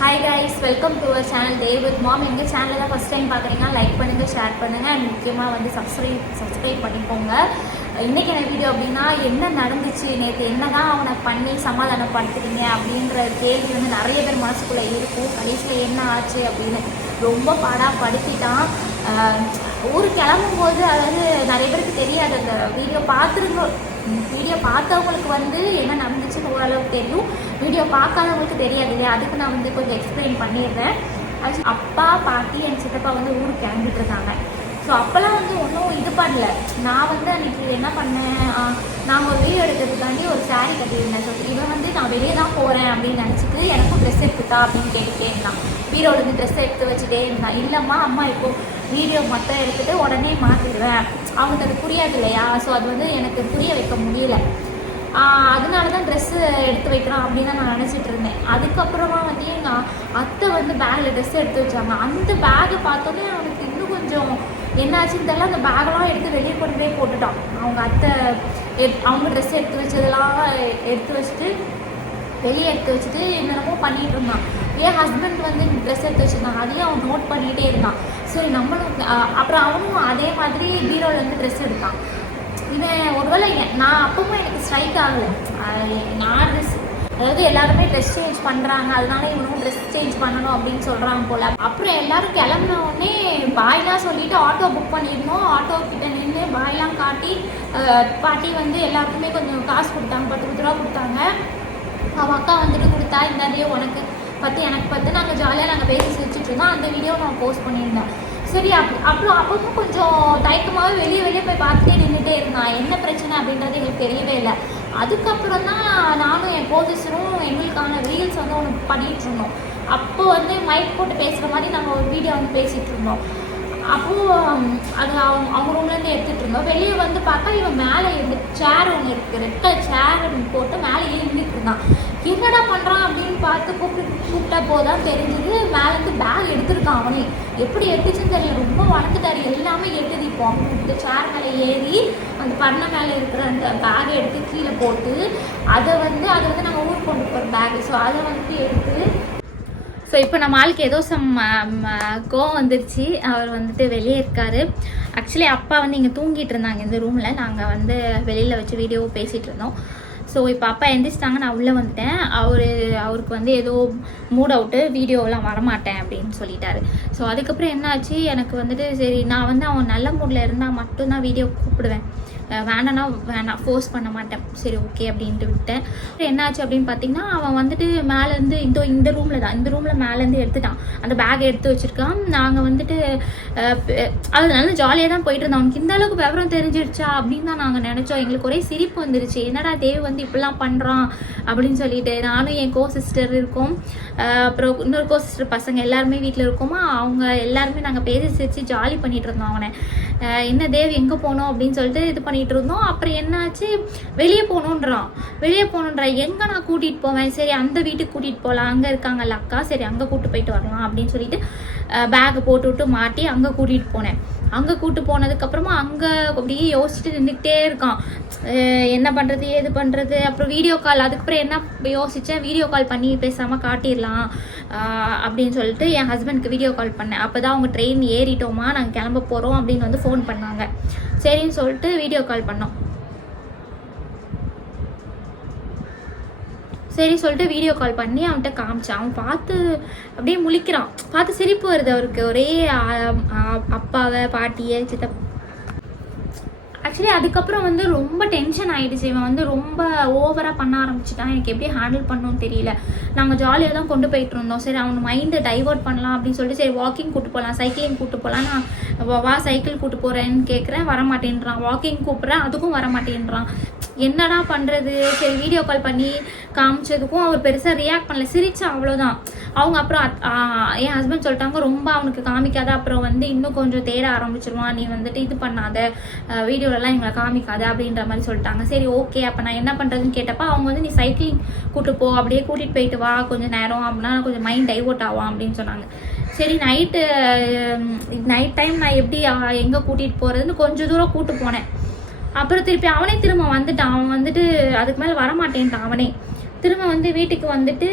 Hi guys welcome to our channel day with mom எங்கள் சேனலில் தான் ஃபஸ்ட் டைம் பார்க்குறீங்கன்னா லைக் பண்ணுங்கள் ஷேர் பண்ணுங்கள் அண்ட் முக்கியமாக வந்து சப்ஸ்கிரைப் சப்ஸ்கிரைப் பண்ணிக்கோங்க. இன்றைக்கி என்ன வீடியோ அப்படின்னா என்ன நடந்துச்சு நேற்று என்ன தான் அவனை பண்ணி சமாதானப்படுத்துறீங்க அப்படின்ற கேள்வி வந்து நிறைய பேர் மனசுக்குள்ளே இருக்கும். கடைசியில் என்ன ஆச்சு அப்படின்னு ரொம்ப பாடாக படுத்திட்டான். ஊர் கிளம்பும் கிளம்பும்போது அதாவது நிறைய பேருக்கு தெரியாது அந்த வீடியோ பார்த்துருந்தோம். வீடியோ பார்த்தவங்களுக்கு வந்து என்ன நடந்துச்சுன்னு ஓரளவுக்கு தெரியும். வீடியோ பார்க்காதவங்களுக்கு தெரியாது இல்லையா? அதுக்கு நான் வந்து கொஞ்சம் எக்ஸ்பிளைன் பண்ணிடுறேன். ஆக்சுவலி அப்பா பாட்டி என் சித்தப்பா வந்து ஊருக்கு கிளம்பிட்டு இருந்தாங்க ஸோ அப்போல்லாம் வந்து ஒன்றும் இது பண்ணல. நான் வந்து அன்றைக்கி என்ன பண்ணேன்? நான் ஒரு வீடியோ எடுக்கிறதுக்காண்டி ஒரு saree கட்டியிருந்தேன். ஸோ இவன் வந்து நான் வெளியே தான் போகிறேன் அப்படின்னு நினச்சிட்டு எனக்கும் ட்ரெஸ் எடுத்துட்டா அப்படின்னு கேட்டுகிட்டே இருந்தான். பீரோலேருந்து ட்ரெஸ்ஸை எடுத்து வச்சுட்டே இருந்தான் இல்லைம்மா அம்மா இப்போ வீடியோ மொத்தம் எடுத்துகிட்டு உடனே மாற்றிடுவேன் அவனுக்கு அது புரியாது இல்லையா? ஸோ அது வந்து எனக்கு புரிய வைக்க முடியல. அதனால தான் ட்ரெஸ்ஸு எடுத்து வைக்கிறான் அப்படின்னு தான் நான் நினச்சிட்டு இருந்தேன். அதுக்கப்புறமா வந்து எங்கள் அத்தை வந்து பேக்கில் ட்ரெஸ் எடுத்து வச்சாங்க. அந்த பேக்கை பார்த்தோன்னே அவனுக்கு இன்னும் கொஞ்சம் என்னாச்சுன்னு தெரியல அந்த பேக்கெல்லாம் எடுத்து வெளியே கொண்டு போய் போட்டுட்டான். அவங்க அத்தை எட் அவங்க ட்ரெஸ் எடுத்து வச்சதெல்லாம் எடுத்து வச்சுட்டு வெளியே எடுத்து வச்சுட்டு என்னென்னமோ பண்ணிகிட்டு இருந்தான். என் ஹஸ்பண்ட் வந்து ட்ரெஸ் எடுத்து வச்சுருந்தாங்க அதையும் அவன் நோட் பண்ணிகிட்டே இருந்தான். சரி நம்மளும் அப்புறம் அவனும் அதே மாதிரி பீரோலேருந்து ட்ரெஸ் எடுத்தான். இவன் ஒருவேளை நான் அப்பவும் எனக்கு ஸ்ட்ரைக் ஆகலை. நான் ட்ரெஸ் அதாவது எல்லாருமே ட்ரெஸ் சேஞ்ச் பண்ணுறாங்க அதனால இவனும் ட்ரெஸ் சேஞ்ச் பண்ணணும் அப்படின்னு சொல்கிறாங்க போல். அப்புறம் எல்லாரும் கிளம்புன உடனே பாய்லாம் சொல்லிவிட்டு ஆட்டோ புக் பண்ணியிருந்தோம். ஆட்டோ கிட்ட நின்று பாய்லாம் காட்டி பாட்டி வந்து எல்லாருக்குமே கொஞ்சம் காசு கொடுத்தாங்க. பத்து பத்து ரூபா கொடுத்தாங்க. அவன் அக்கா வந்துட்டு கொடுத்தா இந்த உனக்கு. பற்றி எனக்கு பார்த்து நாங்கள் ஜாலியாக நாங்கள் பேசி சிரிச்சுட்டு இருந்தோம். அந்த வீடியோ நான் போஸ்ட் பண்ணியிருந்தேன். சரி அப் அப்புறம் அப்பவும் கொஞ்சம் தயக்கமாகவே வெளியே வெளியே போய் பார்த்துட்டே நின்றுட்டே இருந்தான். என்ன பிரச்சனை அப்படின்றது எங்களுக்கு தெரியவே இல்லை. அதுக்கப்புறம் தான் நானும் என் போலீஸரும் எங்களுக்கான ரீல்ஸ் வந்து ஒன்று பண்ணிகிட்டு இருந்தோம். அப்போ வந்து மைக் போட்டு பேசுகிற மாதிரி நாங்கள் ஒரு வீடியோ வந்து பேசிகிட்டு இருந்தோம். அப்போது அது அவங்க அவங்க ரூம்லேருந்து எடுத்துகிட்டு இருந்தோம். வெளியே வந்து பார்த்தா இவன் மேலே இருந்து சேர் ஒன்று இருக்குது ரெட் கலர் சேர் போட்டு மேலே இருந்துட்டு இருந்தான். என்னடா பண்ணுறான் அப்படின்னு பார்த்து கூப்பிட்டு கூப்பிட்ட போதான் தெரிஞ்சது. மேலேருந்து பேக் எடுத்திருக்கான் அவனே. எப்படி எடுத்துச்சுன்னு தெரியல. ரொம்ப வளர்ந்துட்டாரு எல்லாமே எடுத்து இப்போ. இந்த சேர் மேலே ஏறி அந்த பண்ணை மேலே இருக்கிற அந்த பேகை எடுத்து கீழே போட்டு அதை வந்து அதை வந்து நாங்கள் ஊருக்கு கொண்டு போகிற பேக் ஸோ அதை வந்து எடுத்து ஸோ இப்போ நம்ம ஆளுக்கு ஏதோ சம் கோவம் வந்துருச்சு. அவர் வந்துட்டு வெளியே இருக்காரு. ஆக்சுவலி அப்பா வந்து இங்கே தூங்கிட்டு இருந்தாங்க இந்த ரூமில் நாங்கள் வந்து வெளியில் வச்சு வீடியோ பேசிகிட்டு இருந்தோம். ஸோ இப்போ அப்பா எந்திரிச்சிட்டாங்க நான் உள்ளே வந்துட்டேன். அவர் அவருக்கு வந்து ஏதோ மூட் அவுட்டு வீடியோலாம் வரமாட்டேன் அப்படின்னு சொல்லிட்டாரு. ஸோ அதுக்கப்புறம் என்னாச்சு? எனக்கு வந்துட்டு சரி நான் வந்து அவன் நல்ல மூடில் இருந்தால் மட்டும்தான் வீடியோ கூப்பிடுவேன். வேணான்னா வேணாம் ஃபோர்ஸ் பண்ண மாட்டேன். சரி ஓகே அப்படின்ட்டு விட்டேன். அப்புறம் என்னாச்சு அப்படின்னு பார்த்தீங்கன்னா அவன் வந்துட்டு மேலேருந்து இந்த இந்த ரூமில் தான் இந்த ரூமில் மேலேருந்து எடுத்துட்டான். அந்த பேக் எடுத்து வச்சிருக்கான். நாங்கள் வந்துட்டு அது நல்ல ஜாலியாக தான் போயிட்டு இருந்தோம் அவனுக்கு இந்த அளவுக்கு விவரம் தெரிஞ்சிருச்சா அப்படின்னு தான் நாங்கள் நினச்சோம். எங்களுக்கு ஒரே சிரிப்பு வந்துருச்சு. என்னடா தேவ் வந்து இப்படிலாம் பண்ணுறான் அப்படின்னு சொல்லிட்டு நானும் என் கோ சிஸ்டர் இருக்கோம் அப்புறம் இன்னொரு கோ சிஸ்டர் பசங்க எல்லாருமே வீட்டில் இருக்கோமா? அவங்க எல்லாருமே நாங்கள் பேசி சிரித்து ஜாலி பண்ணிட்டு இருந்தோம் அவனை. என்ன தேவ் எங்கே போனோம் அப்படின்னு சொல்லிட்டு இது பண்ணி பண்ணிட்டு இருந்தோம் அப்புறம் என்னாச்சு? வெளியே போகணுன்றான். வெளியே போகணுன்றான் எங்கே நான் கூட்டிகிட்டு போவேன்? சரி அந்த வீட்டுக்கு கூட்டிகிட்டு போகலாம் அங்கே இருக்காங்கல்ல அக்கா. சரி அங்கே கூட்டு போயிட்டு வரலாம் அப்படின்னு சொல்லிட்டு பேக்கை போட்டு விட்டு மாட்டி அங்கே கூட்டிகிட்டு போனேன். அங்கே கூட்டு போனதுக்கப்புறமா அங்கே அப்படியே யோசிச்சுட்டு நின்றுக்கிட்டே இருக்கான். என்ன பண்ணுறது ஏது பண்ணுறது அப்புறம் வீடியோ கால் அதுக்கப்புறம் என்ன யோசித்தேன் வீடியோ கால் பண்ணி பேசாமல் காட்டிடலாம். அப்படின்னு சொல்லிட்டு என் ஹஸ்பண்ட்க்கு வீடியோ கால் பண்ணேன். அப்போ தான் அவங்க ட்ரெயின் ஏறிட்டோமா நாங்கள் கிளம்ப போகிறோம் அப்படின்னு வந்து ஃபோன் பண்ணாங்க. சரின்னு சொல்லிட்டு வீடியோ கால் பண்ணோம். சரி சொல்லிட்டு வீடியோ கால் பண்ணி அவன்கிட்ட காமிச்சான். அவன் பார்த்து அப்படியே முழிக்கிறான். பார்த்து சிரிப்பு வருது அவருக்கு. ஒரே அப்பாவை பாட்டியை சித்தப்பா ஆக்சுவலி அதுக்கப்புறம் வந்து ரொம்ப டென்ஷன் ஆகிடுச்சு இவன் வந்து ரொம்ப ஓவராக பண்ண ஆரம்பிச்சிட்டான். எனக்கு எப்படி ஹேண்டில் பண்ணணும்னு தெரியல. நாங்கள் ஜாலியாக தான் கொண்டு போயிட்டு இருந்தோம். சரி அவன் மைண்டை டைவர்ட் பண்ணலாம் அப்படின்னு சொல்லிட்டு சரி வாக்கிங் கூட்டு போகலாம் சைக்கிளிங் கூட்டு போகலாம் நான் வா- வா சைக்கிள் கூட்டு போகிறேன்னு கேட்குறேன் வர மாட்டேன்றான் வாக்கிங் கூப்பிட்றேன். அதுக்கும் வர மாட்டேன்றான் என்னடா பண்ணுறது சரி வீடியோ கால் பண்ணி காமிச்சதுக்கும் அவர் பெருசாக ரியாக்ட் பண்ணல. சிரிச்சா அவ்வளோதான் அவங்க அப்புறம் என் ஹஸ்பண்ட் சொல்லிட்டாங்க ரொம்ப அவனுக்கு காமிக்காத அப்புறம் வந்து இன்னும் கொஞ்சம் தேட ஆரம்பிச்சிருவான். நீ வந்துட்டு இது பண்ணாத வீடியோலலாம் எங்களை காமிக்காத அப்படின்ற மாதிரி சொல்லிட்டாங்க. சரி ஓகே அப்போ நான் என்ன பண்ணுறதுன்னு கேட்டப்ப அவங்க வந்து நீ சைக்கிளிங் கூட்டு போ அப்படியே கூட்டிகிட்டு போயிட்டு வா கொஞ்சம் நேரம் அப்படின்னா கொஞ்சம் மைண்ட் டைவர்ட் ஆகும் அப்படின்னு சொன்னாங்க. சரி நைட்டு நைட் டைம் நான் எப்படி எங்கே கூட்டிகிட்டு போகிறதுன்னு கொஞ்சம் தூரம் கூட்டு போனேன். அப்புறம் திருப்பி அவனே திரும்ப வந்துட்டான். அவன் வந்துட்டு அதுக்கு மேலே வரமாட்டேன்ட்டான் அவனே. திரும்ப வந்து வீட்டுக்கு வந்துட்டு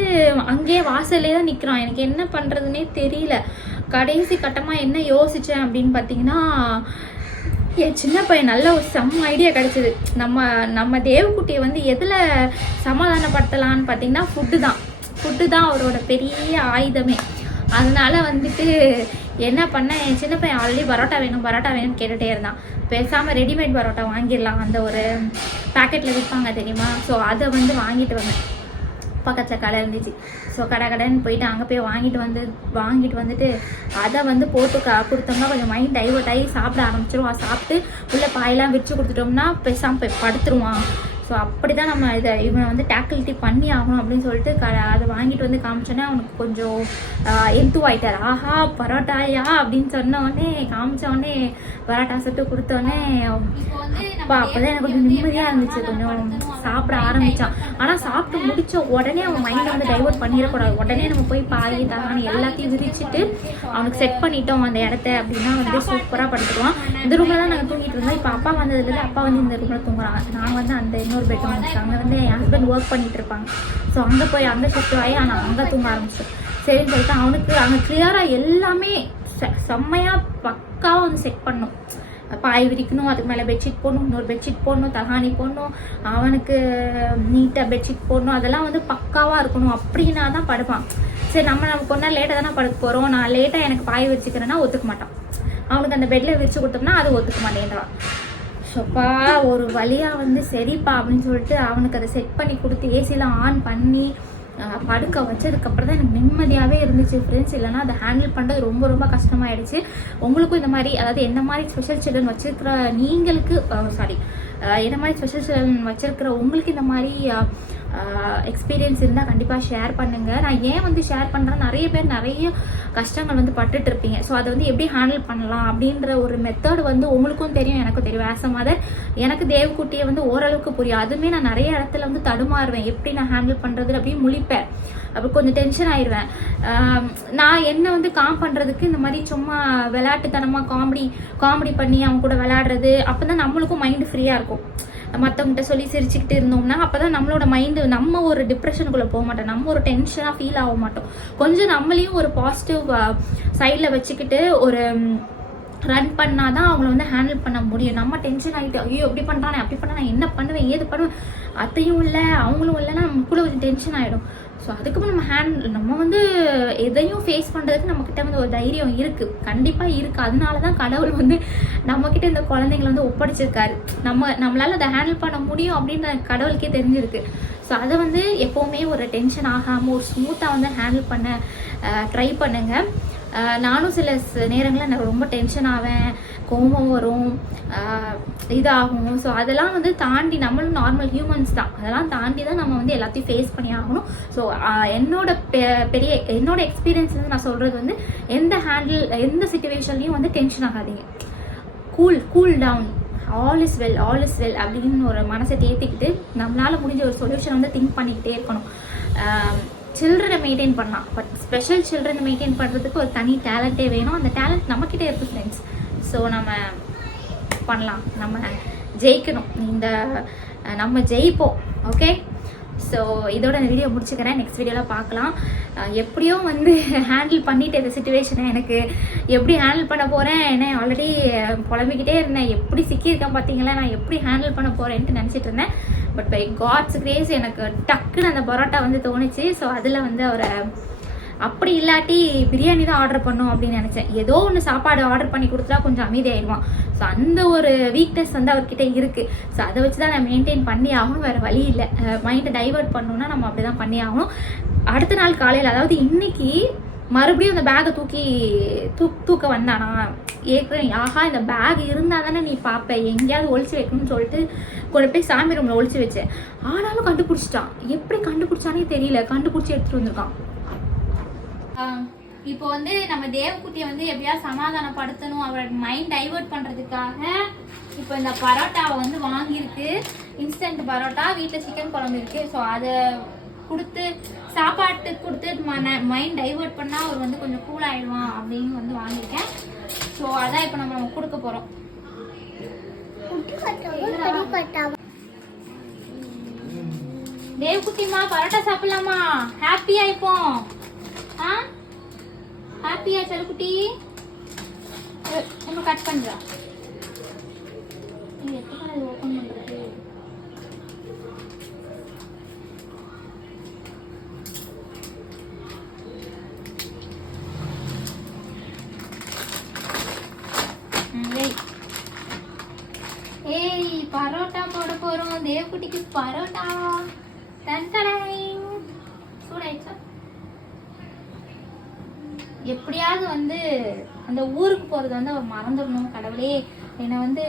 அங்கேயே வாசல்லே தான் நிற்கிறான் எனக்கு என்ன பண்ணுறதுனே தெரியல. கடைசி கட்டமாக என்ன யோசித்தேன் அப்படின்னு பார்த்தீங்கன்னா என் சின்ன பையன் நல்ல ஒரு செம்ம ஐடியா கிடச்சிது. நம்ம நம்ம தேவக்குட்டியை வந்து எதில் சமாதானப்படுத்தலான்னு பார்த்தீங்கன்னா ஃபுட்டு தான். ஃபுட்டு தான் அவரோட பெரிய ஆயுதமே. அதனால் வந்துட்டு என்ன பண்ணேன் என் சின்ன பையன் ஆல்ரெடி பரோட்டா வேணும் பரோட்டா வேணும்னு கேட்டுகிட்டே இருந்தான். பேசாமல் ரெடிமேட் பரோட்டா வாங்கிடலாம். அந்த ஒரு பேக்கெட்டில் விற்பாங்க தெரியுமா? ஸோ அதை வந்து வாங்கிட்டு வந்தேன். பக்கத்தில் கடை இருந்துச்சு. ஸோ கடை கடைன்னு போயிட்டு அங்கே போய் வாங்கிட்டு வந்து வாங்கிட்டு வந்துட்டு அதை வந்து போட்டு க கொடுத்தோம்னா கொஞ்சம் மைண்ட் டைவர்ட் ஆகி சாப்பிட ஆரம்பிச்சிருவான் சாப்பிட்டு உள்ளே பாயெல்லாம் விரிச்சு கொடுத்துட்டோம்னா பேசாமல் போய் படுத்துருவான். ஸோ அப்படி தான் நம்ம இதை இவனை வந்து டேக்கிள்டி பண்ணி ஆகணும் அப்படின்னு சொல்லிட்டு க அதை வாங்கிட்டு வந்து காமிச்சோன்னே அவனுக்கு கொஞ்சம் எந்து ஆயிட்டார் ஆஹா பரோட்டாயா அப்படின்னு சொன்ன உடனே காமிச்ச உடனே பரோட்டா சுட்டு கொடுத்தோடனே அப்பா அப்போதான் எனக்கு கொஞ்சம் நிம்மதியாக இருந்துச்சு. கொஞ்சம் சாப்பிட ஆரம்பித்தான் ஆனால் சாப்பிட்டு முடித்த உடனே அவன் மைண்டை வந்து டைவர்ட் பண்ணிடக்கூடாது. உடனே நம்ம போய் பாய் தகானி எல்லாத்தையும் விரிச்சிட்டு அவனுக்கு செட் பண்ணிட்டோம் அந்த இடத்த அப்படின்னா வந்து சூப்பராக படுத்துக்குவான். இந்த ரூமில் தான் நாங்கள் தூங்கிட்டு இருந்தோம். இப்போ அப்பா வந்ததுலேருந்து அப்பா வந்து இந்த ரூமில் தூங்குறான். நான் வந்து அந்த இன்னொரு பெட்ரூம் இருந்துச்சு அங்கே வந்து என் ஹஸ்பண்ட் ஒர்க் பண்ணிட்டு இருப்பாங்க. ஸோ அங்கே போய் அங்கே ஷிஃப்ட் ஆகி ஆனால் அங்கே தூங்க ஆரம்பிச்சேன் சரின்னு சொல்லிட்டு அவனுக்கு அங்கே கிளியராக எல்லாமே செ- பக்காவாக வந்து செட் பண்ணும். பாய் விரிக்கணும் அதுக்கு மேலே பெட்ஷீட் போடணும் இன்னொரு பெட்ஷீட் போடணும் தகாணி போடணும் அவனுக்கு நீட்டாக பெட்ஷீட் போடணும் அதெல்லாம் வந்து பக்காவாக இருக்கணும். அப்படின்னா தான் படுப்பான். சரி நம்ம நம்ம கொஞ்ச லேட்டாக தானே படுக்க போகிறோம் நான் லேட்டாக எனக்கு பாய் விரிச்சிக்கிறேன்னா ஒத்துக்க மாட்டான். அவனுக்கு அந்த பெட்டில் விரிச்சு கொடுத்தோம்னா அது ஒத்துக்க மாட்டேன்றான். ஸோப்பா ஒரு வழியாக வந்து சரிப்பா அப்படின்னு சொல்லிட்டு அவனுக்கு அதை செட் பண்ணி கொடுத்து ஏசிலாம் ஆன் பண்ணி படுக்க வச்சதுக்கப்புறம் தான் எனக்கு நிம்மதியாகவே இருந்துச்சு ஃப்ரெண்ட்ஸ் இல்லைன்னா அதை ஹேண்டில் பண்ணுறது ரொம்ப ரொம்ப கஷ்டமாயிடுச்சு. உங்களுக்கும் இந்த மாதிரி அதாவது எந்த மாதிரி ஸ்பெஷல் சில்ட்ரன் வச்சிருக்கிற நீங்களுக்கு சாரி இந்த மாதிரி ஸ்பெஷல் சில்ட்ரன் வச்சிருக்கிற உங்களுக்கு இந்த மாதிரி எக்ஸ்பீரியன்ஸ் இருந்தால் கண்டிப்பாக ஷேர் பண்ணுங்கள் நான் ஏன் வந்து ஷேர் பண்ணுறேன் நிறைய பேர் நிறைய கஷ்டங்கள் வந்து பட்டுட்டு இருப்பீங்க. ஸோ அதை வந்து எப்படி ஹேண்டில் பண்ணலாம் அப்படின்ற ஒரு மெத்தட் வந்து உங்களுக்கும் தெரியும் எனக்கும் தெரியும். ஆஸ் அ மதர் எனக்கு தேவக்குட்டியை வந்து ஓரளவுக்கு புரியும். அதுவுமே நான் நிறைய இடத்துல வந்து தடுமாறுவேன். எப்படி நான் ஹேண்டில் பண்ணுறது அப்படின்னு முழிப்பேன். அப்போ கொஞ்சம் டென்ஷன் ஆயிடுவேன் நான் என்ன வந்து காம் பண்ணுறதுக்கு இந்த மாதிரி சும்மா விளையாட்டுத்தனமாக காமெடி காமெடி பண்ணி அவங்க கூட விளையாடுறது அப்போ தான் நம்மளுக்கும் மைண்டு ஃப்ரீயாக இருக்கும். மற்றவங்ககிட்ட சொல்லி சிரிச்சுக்கிட்டு இருந்தோம்னா அப்போ தான் நம்மளோட மைண்டு நம்ம ஒரு டிப்ரெஷனுக்குள்ளே போக மாட்டோம். நம்ம ஒரு டென்ஷனாக ஃபீல் ஆக மாட்டோம். கொஞ்சம் நம்மளையும் ஒரு பாசிட்டிவ் சைடில் வச்சுக்கிட்டு ஒரு ரன் பண்ணாதான் அவங்கள வந்து ஹேண்டில் பண்ண முடியும். நம்ம டென்ஷன் ஆகிட்டு ஐயோ அப்படி பண்ணுறானே அப்படி பண்ணா நான் என்ன பண்ணுவேன் ஏது பண்ணுவேன்? அத்தையும் இல்லை அவங்களும் இல்லைன்னா நமக்குள்ள கொஞ்சம் டென்ஷன் ஆகிடும் ஸோ அதுக்கப்புறம் நம்ம ஹேண்ட் நம்ம வந்து எதையும் ஃபேஸ் பண்ணுறதுக்கு நம்மக்கிட்ட வந்து ஒரு தைரியம் இருக்குது கண்டிப்பாக இருக்குது அதனால தான் கடவுள் வந்து நம்மக்கிட்ட இந்த குழந்தைங்களை வந்து ஒப்படைச்சிருக்காரு. நம்ம நம்மளால் அதை ஹேண்டில் பண்ண முடியும் அப்படின்னு கடவுளுக்கே தெரிஞ்சிருக்கு. ஸோ அதை வந்து எப்போவுமே ஒரு டென்ஷன் ஆகாமல் ஒரு ஸ்மூத்தாக வந்து ஹேண்டில் பண்ண ட்ரை பண்ணுங்கள் நானும் சில நேரங்களில் எனக்கு ரொம்ப டென்ஷன் ஆவேன் கோபம் வரும் இதாகும். ஸோ அதெல்லாம் வந்து தாண்டி நம்மளும் நார்மல் ஹியூமன்ஸ் தான். அதெல்லாம் தாண்டி தான் நம்ம வந்து எல்லாத்தையும் ஃபேஸ் பண்ணி ஆகணும். ஸோ என்னோட பெ- பெரிய என்னோட எக்ஸ்பீரியன்ஸ் நான் சொல்கிறது வந்து எந்த ஹேண்டில் எந்த சுச்சுவேஷன்லையும் வந்து டென்ஷன் ஆகாதீங்க. Cool cool down all is well all is well அப்படின்னு ஒரு மனசை தேர்த்திக்கிட்டு நம்மளால் முடிஞ்ச ஒரு சொல்யூஷன் வந்து திங்க் பண்ணிக்கிட்டே இருக்கணும். சில்ட்ரனை மெயின்டைன் பண்ணலாம். பட் ஸ்பெஷல் சில்ட்ரனை மெயின்டைன் பண்ணுறதுக்கு ஒரு தனி டேலண்ட்டே வேணும். அந்த டேலண்ட் நம்மக்கிட்டே இருக்குது ஃப்ரெண்ட்ஸ் ஸோ நம்ம பண்ணலாம். நம்ம ஜெயிக்கணும். இந்த நம்ம ஜெயிப்போம். ஓகே ஸோ இதோட இந்த வீடியோ முடிச்சுக்கிறேன். நெக்ஸ்ட் வீடியோவில் பார்க்கலாம். எப்படியோ வந்து ஹேண்டில் பண்ணிட்டு இந்த சுச்சுவேஷனை எனக்கு எப்படி ஹேண்டில் பண்ண போகிறேன் ஏன்னா ஆல்ரெடி புலம்பிக்கிட்டே இருந்தேன். எப்படி சிக்கியிருக்கேன் பார்த்தீங்களா நான் எப்படி ஹேண்டில் பண்ண போகிறேன்ட்டு நினச்சிட்டு இருந்தேன். பட் பை காட்ஸ் கிரேஸ் எனக்கு டக்குன்னு அந்த பரோட்டா வந்து தோணுச்சு. ஸோ அதில் வந்து அவரை அப்படி இல்லாட்டி பிரியாணி தான் ஆர்டர் பண்ணோம் அப்படின்னு நினச்சேன். ஏதோ ஒன்று சாப்பாடு ஆர்டர் பண்ணி கொடுத்தா கொஞ்சம் அமைதியாயிடுவான். ஸோ அந்த ஒரு வீக்னஸ் வந்து அவர்கிட்ட இருக்குது ஸோ அதை வச்சு தான் நான் மெயின்டைன் பண்ணி ஆகணும். வேறு வழி இல்லை. மைண்டை டைவர்ட் பண்ணணும்னா நம்ம அப்படி தான் பண்ணி ஆகணும். அடுத்த நாள் காலையில் அதாவது இன்னைக்கு மறுபடியும் அந்த பேகை தூக்கி தூ தூக்க வந்தானா? ஏற்கனவே ஆஹா இந்த பேக் இருந்தால் தானே நீ பார்ப்ப எங்கேயாவது ஒழிச்சு வைக்கணும்னு சொல்லிட்டு கொண்டு போய் சாமி ரூமில் ஒழிச்சு வச்சேன் ஆனாலும் கண்டுபிடிச்சிட்டான். எப்படி கண்டுபிடிச்சானே தெரியல. கண்டுபிடிச்சி எடுத்துகிட்டு வந்திருக்கான். இப்போ வந்து நம்ம தேவக்குட்டியை வந்து எப்படியாவது சமாதானப்படுத்தணும். அவரோட மைண்ட் டைவர்ட் பண்ணுறதுக்காக இப்போ இந்த பரோட்டாவை வந்து வாங்கியிருக்கு. இன்ஸ்டன்ட் பரோட்டா. வீட்டில் சிக்கன் குழம்பு இருக்குது ஸோ அதை கொடுத்து சாப்பாட்டு கொடுத்து மைண்ட் டைவெர்ட் பண்ணால் அவர் வந்து கொஞ்சம் கூல் ஆயிடுவான் அப்படின்னு வந்து வாங்கியிருக்கேன். ஸோ அதான் இப்போ நம்ம நம்ம கொடுக்க போகிறோம் தேவ்குட்டிமா பரோட்டா சாப்பிடலாமா? ஹாப்பியா இப்போ ஆ? ஹாப்பியா சருக்குட்டி நம்ம கட் பண்றோம் இது எப்படி அது ஓப்பன் பண்றது ம், வை. ஏய் பரோட்டா போட போறோம் தேவக்குட்டிக்கு பரோட்டா தன்தடை சூடாயிடுச்சா எப்படியாவது வந்து அந்த ஊருக்கு போறது வந்து அவன் மறந்துடணும் கடவுளே என்னை வந்து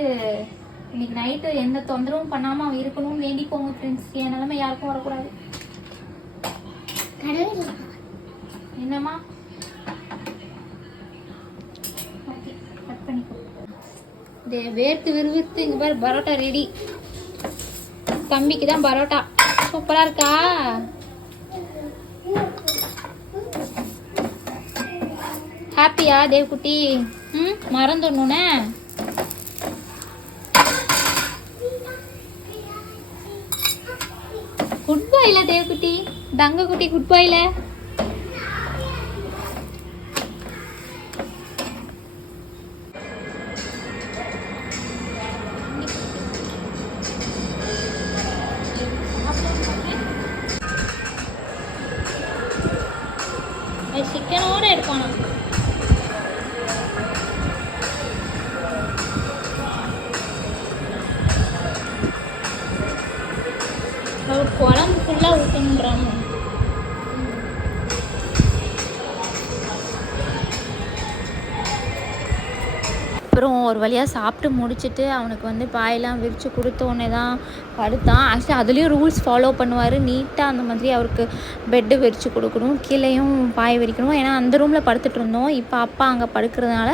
இன்னைக்கு நைட்டு எந்த தொந்தரவும் பண்ணாம அவன் இருக்கணும்னு வேண்டிக்கோங்க ஃப்ரெண்ட்ஸ் என் நிலைமை யாருக்கும் வரக்கூடாது கடவுள் என்னம்மா வேர்த்து விறுவிறுத்து இங்கே பாரு பரோட்டா ரெடி தம்பிக்கு தான் பரோட்டா. சூப்பராக இருக்கா? ஹாப்பியா தேவ்குட்டி? ம் மறந்துடணுண்ணே குட் பாய்ல தேவ்குட்டி. தங்க குட்டி குட் பாய்ல. எடுக்கணும் அப்புறம் ஒரு வழியாக சாப்பிட்டு முடிச்சுட்டு அவனுக்கு வந்து பாயெல்லாம் விரித்து கொடுத்தோன்னே தான் படுத்தான். ஆக்சுவலி அதுலேயும் ரூல்ஸ் ஃபாலோ பண்ணுவார். நீட்டாக அந்த மாதிரி அவருக்கு பெட்டு விரித்து கொடுக்கணும். கீழேயும் பாய் விரிக்கணும். ஏன்னா அந்த ரூமில் படுத்துட்டு இருந்தோம். இப்போ அப்பா அங்கே படுக்கிறதுனால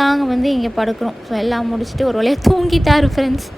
நாங்கள் வந்து இங்கே படுக்கிறோம். ஸோ எல்லாம் முடிச்சுட்டு ஒரு வழியாக தூங்கிட்டார் ஃப்ரெண்ட்ஸ்